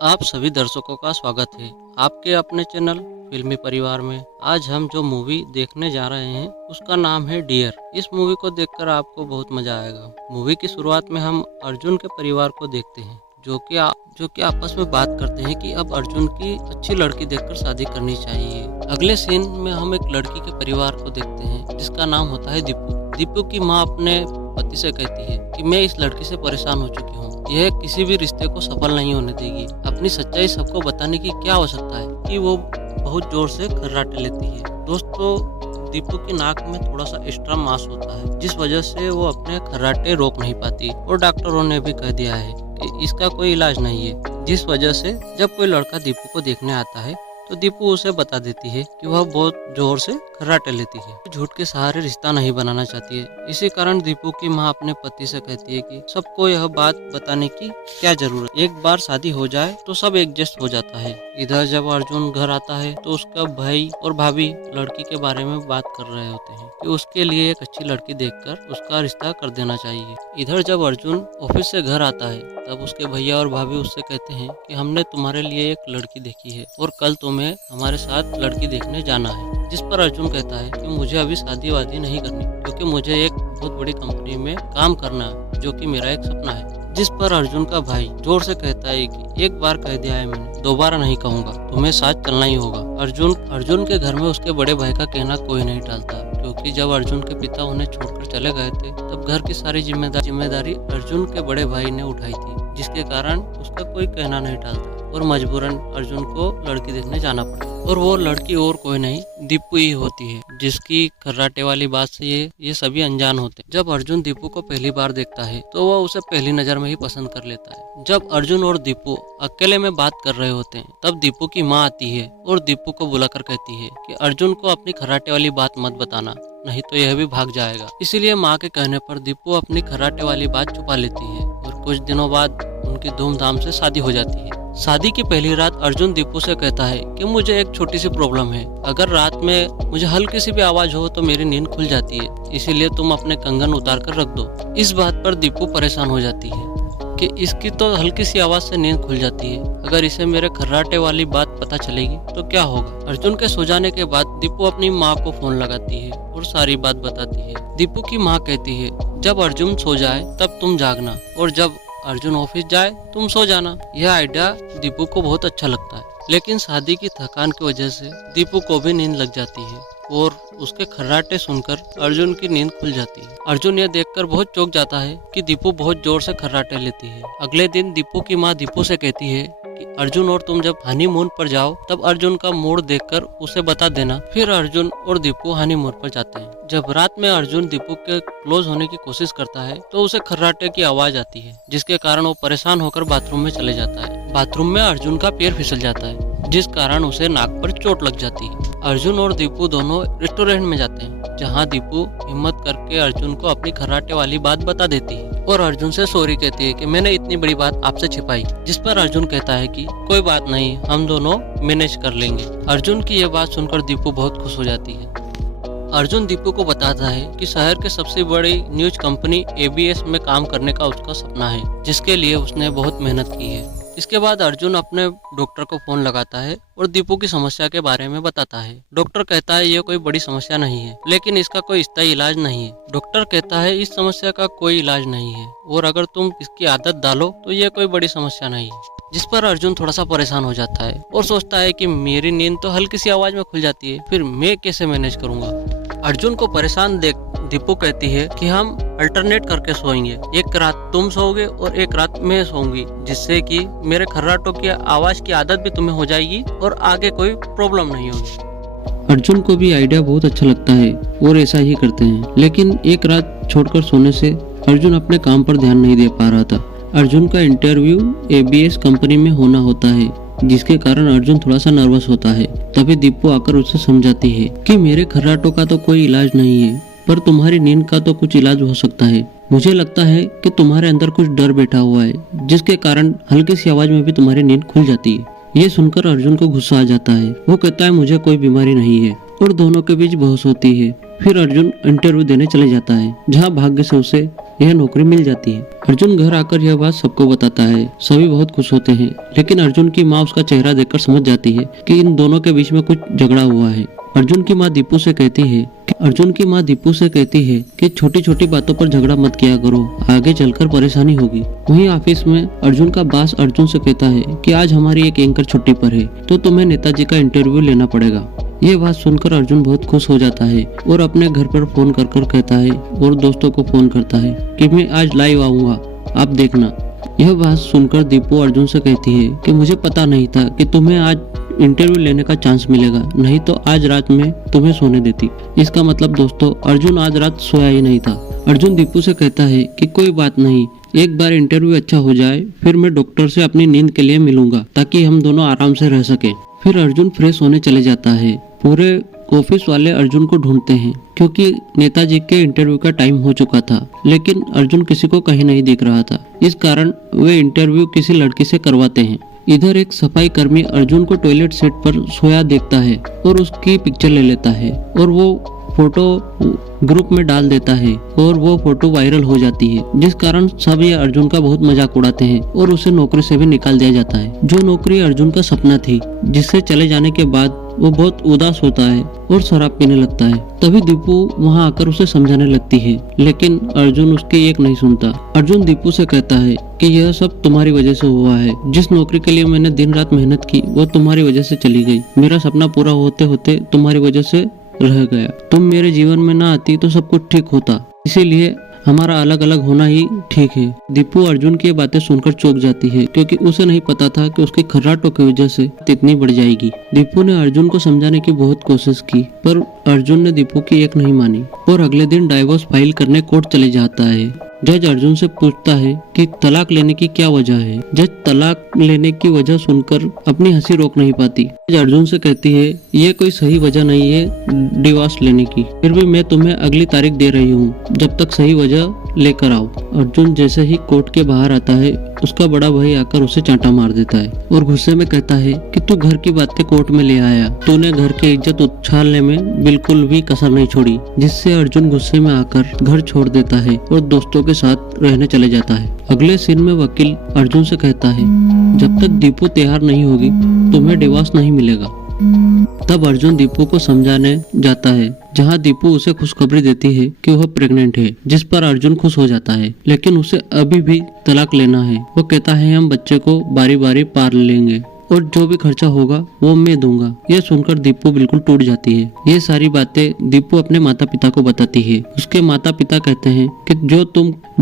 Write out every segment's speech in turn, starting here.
आप सभी दर्शकों का स्वागत है आपके अपने चैनल फिल्मी परिवार में। आज हम जो मूवी देखने जा रहे हैं उसका नाम है डियर। इस मूवी को देखकर आपको बहुत मजा आएगा। मूवी की शुरुआत में हम अर्जुन के परिवार को देखते हैं जो कि आपस में बात करते हैं कि अब अर्जुन की अच्छी लड़की देखकर शादी करनी चाहिए। अगले सीन में हम एक लड़की के परिवार को देखते हैं जिसका नाम होता है दीपू। दीपू की माँ अपने पति से कहती है कि मैं इस लड़की से परेशान हो चुकी हूँ, यह किसी भी रिश्ते को सफल नहीं होने देगी। अपनी सच्चाई सबको बताने की क्या आवश्यकता है कि वो बहुत जोर से खर्राटे लेती है। दोस्तों, दीपू की नाक में थोड़ा सा एक्स्ट्रा मांस होता है जिस वजह से वो अपने खर्राटे रोक नहीं पाती और डॉक्टरों ने भी कह दिया है कि इसका कोई इलाज नहीं है। जिस वजह से जब कोई लड़का दीपू को देखने आता है तो दीपू उसे बता देती है कि वह बहुत जोर से खर्राटे लेती है, झूठ के सहारे रिश्ता नहीं बनाना चाहती है। इसी कारण दीपू की माँ अपने पति से कहती है कि सबको यह बात बताने की क्या जरूरत, एक बार शादी हो जाए तो सब एडजस्ट हो जाता है। इधर जब अर्जुन घर आता है तो उसका भाई और भाभी लड़की के बारे में बात कर रहे होते हैं कि उसके लिए एक अच्छी लड़की देखकर उसका रिश्ता कर देना चाहिए। इधर जब अर्जुन ऑफिस से घर आता है तब उसके भैया और भाभी उससे कहते हैं कि हमने तुम्हारे लिए एक लड़की देखी है और कल तुम्हें हमारे साथ लड़की देखने जाना है। जिस पर अर्जुन कहता है कि मुझे अभी शादी वादी नहीं करनी क्योंकि मुझे एक बहुत बड़ी कंपनी में काम करना है जो कि मेरा एक सपना है। जिस पर अर्जुन का भाई जोर से कहता है कि एक बार कह दिया है मैंने, दोबारा नहीं कहूँगा, तुम्हें साथ चलना ही होगा। अर्जुन के घर में उसके बड़े भाई का कहना कोई नहीं टालता क्योंकि जब अर्जुन के पिता उन्हें छोड़कर चले गए थे तब घर की सारी जिम्मेदारी अर्जुन के बड़े भाई ने उठाई थी, जिसके कारण उसका कोई कहना नहीं टालता और मजबूरन अर्जुन को लड़की देखने जाना पड़ा। और वो लड़की और कोई नहीं दीपू ही होती है, जिसकी खर्राटे वाली बात से ये सभी अनजान होते हैं। जब अर्जुन दीपू को पहली बार देखता है तो वह उसे पहली नजर में ही पसंद कर लेता है। जब अर्जुन और दीपू अकेले में बात कर रहे होते हैं तब दीपू की माँ आती है और दीपू को बुलाकर कहती है कि अर्जुन को अपनी खर्राटे वाली बात मत बताना, नहीं तो यह भी भाग जाएगा। इसीलिए माँ के कहने पर दीपू अपनी खर्राटे वाली बात छुपा लेती है और कुछ दिनों बाद उनकी धूमधाम से शादी हो जाती है। शादी की पहली रात अर्जुन दीपू से कहता है कि मुझे एक छोटी सी प्रॉब्लम है, अगर रात में मुझे हल्की सी भी आवाज हो तो मेरी नींद खुल जाती है, इसीलिए तुम अपने कंगन उतार कर रख दो। इस बात पर दीपू परेशान हो जाती है कि इसकी तो हल्की सी आवाज से नींद खुल जाती है, अगर इसे मेरे खर्राटे वाली बात पता चलेगी तो क्या होगा। अर्जुन के सो जाने के बाद दीपू अपनी माँ को फोन लगाती है और सारी बात बताती है। दीपू की माँ कहती है जब अर्जुन सो जाए तब तुम जागना और जब अर्जुन ऑफिस जाए तुम सो जाना। यह आइडिया दीपू को बहुत अच्छा लगता है, लेकिन शादी की थकान की वजह से दीपू को भी नींद लग जाती है और उसके खर्राटे सुनकर अर्जुन की नींद खुल जाती है। अर्जुन यह देखकर बहुत चौंक जाता है कि दीपू बहुत जोर से खर्राटे लेती है। अगले दिन दीपू की माँ दीपू से कहती है कि अर्जुन और तुम जब हनीमून पर जाओ तब अर्जुन का मूड देखकर उसे बता देना। फिर अर्जुन और दीपू हनीमून पर जाते हैं। जब रात में अर्जुन दीपू के क्लोज होने की कोशिश करता है तो उसे खर्राटे की आवाज आती है, जिसके कारण वो परेशान होकर बाथरूम में चले जाता है। बाथरूम में अर्जुन का पैर फिसल जाता है, जिस कारण उसे नाक पर चोट लग जाती है। अर्जुन और दीपू दोनों रेस्टोरेंट में जाते हैं, जहां दीपू हिम्मत करके अर्जुन को अपनी खर्राटे वाली बात बता देती है और अर्जुन से सॉरी कहती है कि मैंने इतनी बड़ी बात आपसे छिपाई। जिस पर अर्जुन कहता है कि कोई बात नहीं, हम दोनों मैनेज कर लेंगे। अर्जुन की यह बात सुनकर दीपू बहुत खुश हो जाती है। अर्जुन दीपू को बताता है कि शहर के सबसे बड़ी न्यूज कंपनी ABS में काम करने का उसका सपना है, जिसके लिए उसने बहुत मेहनत की है। इसके बाद अर्जुन अपने डॉक्टर को फोन लगाता है और दीपू की समस्या के बारे में बताता है। डॉक्टर कहता है ये कोई बड़ी समस्या नहीं है, लेकिन इसका कोई स्थायी इलाज नहीं है। डॉक्टर कहता है इस समस्या का कोई इलाज नहीं है और अगर तुम इसकी आदत डालो तो ये कोई बड़ी समस्या नहीं है। जिस पर अर्जुन थोड़ा सा परेशान हो जाता है और सोचता है कि मेरी नींद तो हल्की सी आवाज में खुल जाती है, फिर मैं कैसे मैनेज करूंगा। अर्जुन को परेशान देख दीपू कहती है कि हम अल्टरनेट करके सोएंगे, एक रात तुम सोओगे और एक रात मैं सोऊंगी, जिससे कि मेरे खर्राटों की आवाज की आदत भी तुम्हें हो जाएगी और आगे कोई प्रॉब्लम नहीं होगी। अर्जुन को भी आइडिया बहुत अच्छा लगता है और ऐसा ही करते हैं, लेकिन एक रात छोड़कर सोने से अर्जुन अपने काम पर ध्यान नहीं दे पा रहा था। अर्जुन का इंटरव्यू ABS कंपनी में होना होता है, जिसके कारण अर्जुन थोड़ा सा नर्वस होता है। तभी दीपू आकर उसे समझाती है कि मेरे खर्राटों का तो कोई इलाज नहीं है, पर तुम्हारी नींद का तो कुछ इलाज हो सकता है। मुझे लगता है कि तुम्हारे अंदर कुछ डर बैठा हुआ है, जिसके कारण हल्की सी आवाज में भी तुम्हारी नींद खुल जाती है। ये सुनकर अर्जुन को गुस्सा आ जाता है। वो कहता है मुझे कोई बीमारी नहीं है और दोनों के बीच बहस होती है। फिर अर्जुन इंटरव्यू देने चले जाता है, जहाँ भाग्य से उसे यह नौकरी मिल जाती है। अर्जुन घर आकर यह बात सबको बताता है। सभी बहुत खुश होते हैं, लेकिन अर्जुन की माँ उसका चेहरा देखकर समझ जाती है कि इन दोनों के बीच में कुछ झगड़ा हुआ है। अर्जुन की माँ दीपू से कहती है कि छोटी छोटी बातों पर झगड़ा मत किया करो, आगे चलकर परेशानी होगी। वहीं ऑफिस में अर्जुन का बॉस अर्जुन से कहता है कि आज हमारी एक एंकर छुट्टी पर है, तो तुम्हें नेताजी का इंटरव्यू लेना पड़ेगा। ये बात सुनकर अर्जुन बहुत खुश हो जाता है और अपने घर पर फोन कर कहता है और दोस्तों को फोन करता है कि मैं आज लाइव आऊंगा, आप देखना। यह बात सुनकर दीपू अर्जुन से कहती है कि मुझे पता नहीं था कि तुम्हें आज इंटरव्यू लेने का चांस मिलेगा, नहीं तो आज रात में तुम्हें सोने देती। इसका मतलब दोस्तों, अर्जुन आज रात सोया ही नहीं था। अर्जुन दीपू से कहता है कि कोई बात नहीं, एक बार इंटरव्यू अच्छा हो जाए फिर मैं डॉक्टर से अपनी नींद के लिए मिलूंगा, ताकि हम दोनों आराम से रह सके। फिर अर्जुन फ्रेश होने चले जाता है। पूरे ऑफिस वाले अर्जुन को ढूंढते हैं, क्योंकि नेताजी के इंटरव्यू का टाइम हो चुका था, लेकिन अर्जुन किसी को कहीं नहीं दिख रहा था। इस कारण वे इंटरव्यू किसी लड़की से करवाते हैं। इधर एक सफाई कर्मी अर्जुन को टॉयलेट सेट पर सोया देखता है और उसकी पिक्चर ले लेता है और वो फोटो ग्रुप में डाल देता है और वो फोटो वायरल हो जाती है, जिस कारण सब ये अर्जुन का बहुत मजाक उड़ाते हैं और उसे नौकरी से भी निकाल दिया जाता है। जो नौकरी अर्जुन का सपना थी, जिससे चले जाने के बाद वो बहुत उदास होता है और शराब पीने लगता है। तभी दीपू वहाँ आकर उसे समझाने लगती है, लेकिन अर्जुन उसकी एक नहीं सुनता। अर्जुन दीपू से कहता है कि यह सब तुम्हारी वजह से हुआ है। जिस नौकरी के लिए मैंने दिन रात मेहनत की, वो तुम्हारी वजह से चली गई। मेरा सपना पूरा होते होते तुम्हारी वजह से रह गया। तुम मेरे जीवन में ना आती तो सब कुछ ठीक होता, इसीलिए हमारा अलग अलग होना ही ठीक है। दीपू अर्जुन की बातें सुनकर चौंक जाती है, क्योंकि उसे नहीं पता था कि उसके खर्राटों की वजह से इतनी बढ़ जाएगी। दीपू ने अर्जुन को समझाने की बहुत कोशिश की, पर अर्जुन ने दीपू की एक नहीं मानी और अगले दिन डाइवोर्स फाइल करने कोर्ट चले जाता है। जज अर्जुन से पूछता है कि तलाक लेने की क्या वजह है। जज तलाक लेने की वजह सुनकर अपनी हंसी रोक नहीं पाती। जज अर्जुन से कहती है, ये कोई सही वजह नहीं है डिवोर्स लेने की, फिर भी मैं तुम्हें अगली तारीख दे रही हूँ, जब तक सही वजह लेकर आओ। अर्जुन जैसे ही कोर्ट के बाहर आता है, उसका बड़ा भाई आकर उसे चांटा मार देता है और गुस्से में कहता है कि तू घर की बातें कोर्ट में ले आया, तूने घर की इज्जत उछालने में बिल्कुल भी कसर नहीं छोड़ी। जिससे अर्जुन गुस्से में आकर घर छोड़ देता है और दोस्तों के साथ रहने चले जाता है। अगले सीन में वकील अर्जुन से कहता है, जब तक दीपू तैयार नहीं होगी तुम्हें डिवोर्स नहीं मिलेगा। तब अर्जुन दीपू को समझाने जाता है, जहां दीपू उसे खुशखबरी देती है कि वह प्रेग्नेंट है, जिस पर अर्जुन खुश हो जाता है, लेकिन उसे अभी भी तलाक लेना है। वो कहता है हम बच्चे को बारी बारी पाल लेंगे और जो भी खर्चा होगा वो मैं दूंगा। यह सुनकर दीपू बिल्कुल टूट जाती है। ये सारी बातें दीपू अपने माता पिता को बताती है। उसके माता पिता कहते हैं कि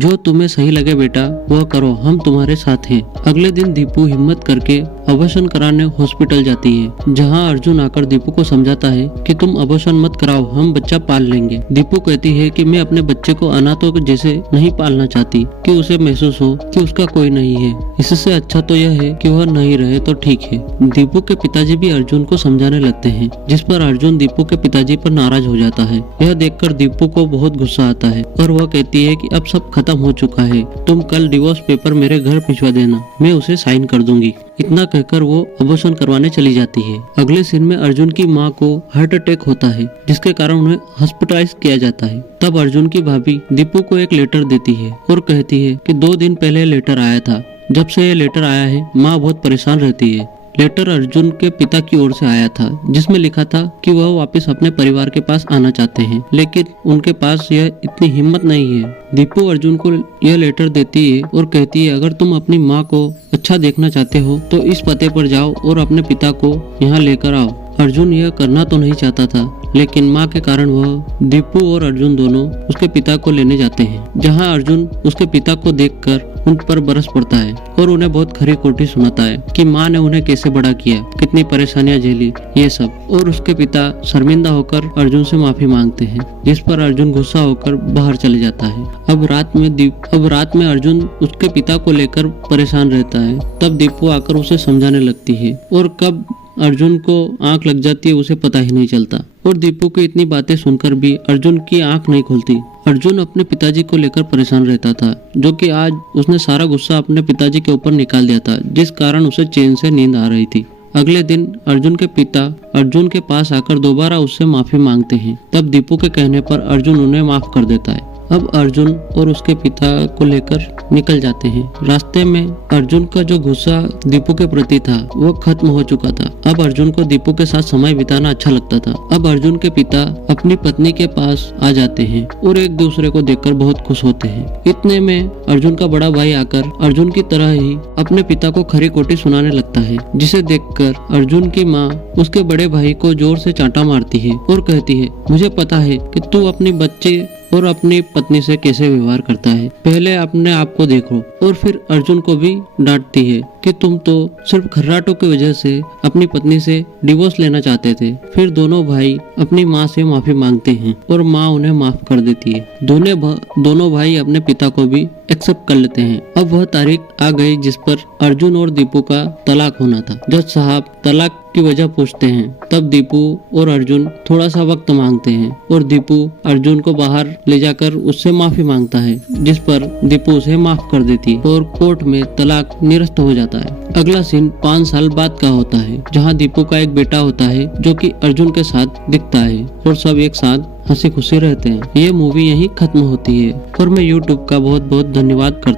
जो तुम्हें सही लगे बेटा वह करो, हम तुम्हारे साथ हैं। अगले दिन दीपू हिम्मत करके अबॉर्शन कराने हॉस्पिटल जाती है, जहां अर्जुन आकर दीपू को समझाता है कि तुम अबॉर्शन मत कराओ, हम बच्चा पाल लेंगे। दीपू कहती है कि मैं अपने बच्चे को अनाथों के जैसे नहीं पालना चाहती, कि उसे महसूस हो कि उसका कोई नहीं है। इससे अच्छा तो यह है कि वह नहीं रहे तो ठीक है। दीपू के पिताजी भी अर्जुन को समझाने लगते हैं, जिस पर अर्जुन दीपू के पिताजी पर नाराज हो जाता है। यह देखकर दीपू को बहुत गुस्सा आता है और वह कहती है कि अब सब खत्म हो चुका है, तुम कल डिवोर्स पेपर मेरे घर भिजवा देना, मैं उसे साइन कर दूंगी। इतना कहकर वो अबॉर्शन करवाने चली जाती है। अगले सीन में अर्जुन की माँ को हार्ट अटैक होता है, जिसके कारण उन्हें हॉस्पिटलाइज किया जाता है। तब अर्जुन की भाभी दीपू को एक लेटर देती है और कहती है कि 2 दिन पहले लेटर आया था। जब से ये लेटर आया है माँ बहुत परेशान रहती है। लेटर अर्जुन के पिता की ओर से आया था, जिसमें लिखा था कि वह वापस अपने परिवार के पास आना चाहते हैं, लेकिन उनके पास यह इतनी हिम्मत नहीं है। दीपू अर्जुन को यह लेटर देती है और कहती है, अगर तुम अपनी माँ को अच्छा देखना चाहते हो तो इस पते पर जाओ और अपने पिता को यहाँ लेकर आओ। अर्जुन यह करना तो नहीं चाहता था, लेकिन माँ के कारण वह दीपू और अर्जुन दोनों उसके पिता को लेने जाते हैं, जहाँ अर्जुन उसके पिता को देखकर उन पर बरस पड़ता है और उन्हें बहुत खरी खोटी सुनाता है कि माँ ने उन्हें कैसे बड़ा किया, कितनी परेशानियां झेली, ये सब। और उसके पिता शर्मिंदा होकर अर्जुन से माफी मांगते हैं, जिस पर अर्जुन गुस्सा होकर बाहर चले जाता है। अब रात में अर्जुन उसके पिता को लेकर परेशान रहता है। तब दीपू आकर उसे समझाने लगती है और कब अर्जुन को आंख लग जाती है उसे पता ही नहीं चलता। और दीपू की इतनी बातें सुनकर भी अर्जुन की आंख नहीं खुलती। अर्जुन अपने पिताजी को लेकर परेशान रहता था, जो कि आज उसने सारा गुस्सा अपने पिताजी के ऊपर निकाल दिया था, जिस कारण उसे चैन से नींद आ रही थी। अगले दिन अर्जुन के पिता अर्जुन के पास आकर दोबारा उससे माफी मांगते हैं। तब दीपू के कहने पर अर्जुन उन्हें माफ कर देता है। अब अर्जुन और उसके पिता को लेकर निकल जाते हैं। रास्ते में अर्जुन का जो गुस्सा दीपू के प्रति था वो खत्म हो चुका था। अब अर्जुन को दीपू के साथ समय बिताना अच्छा लगता था। अब अर्जुन के पिता अपनी पत्नी के पास आ जाते हैं और एक दूसरे को देखकर बहुत खुश होते हैं। इतने में अर्जुन का बड़ा भाई आकर अर्जुन की तरह ही अपने पिता को खरी खोटी सुनाने लगता है, जिसे देखकर अर्जुन की माँ उसके बड़े भाई को जोर से चांटा मारती है और कहती है, मुझे पता है कि तू अपने बच्चे और अपनी पत्नी से कैसे व्यवहार करता है, पहले अपने आप को देखो। और फिर अर्जुन को भी डांटती है कि तुम तो सिर्फ खर्राटों की वजह से अपनी पत्नी से डिवोर्स लेना चाहते थे। फिर दोनों भाई अपनी माँ से माफी मांगते हैं और माँ उन्हें माफ कर देती है। दोनों भाई अपने पिता को भी एक्सेप्ट कर लेते हैं। अब वह तारीख आ गई जिस पर अर्जुन और दीपू का तलाक होना था। जज साहब तलाक की वजह पूछते हैं। तब दीपू और अर्जुन थोड़ा सा वक्त मांगते हैं और दीपू अर्जुन को बाहर ले जाकर उससे माफी मांगता है, जिस पर दीपू उसे माफ कर देती है और कोर्ट में तलाक निरस्त हो जाता है। अगला सीन 5 साल बाद का होता है, जहां दीपू का एक बेटा होता है जो कि अर्जुन के साथ दिखता है और सब एक साथ हंसी खुशी रहते हैं। ये मूवी यहीं खत्म होती है और मैं YouTube का बहुत बहुत धन्यवाद करता हूँ।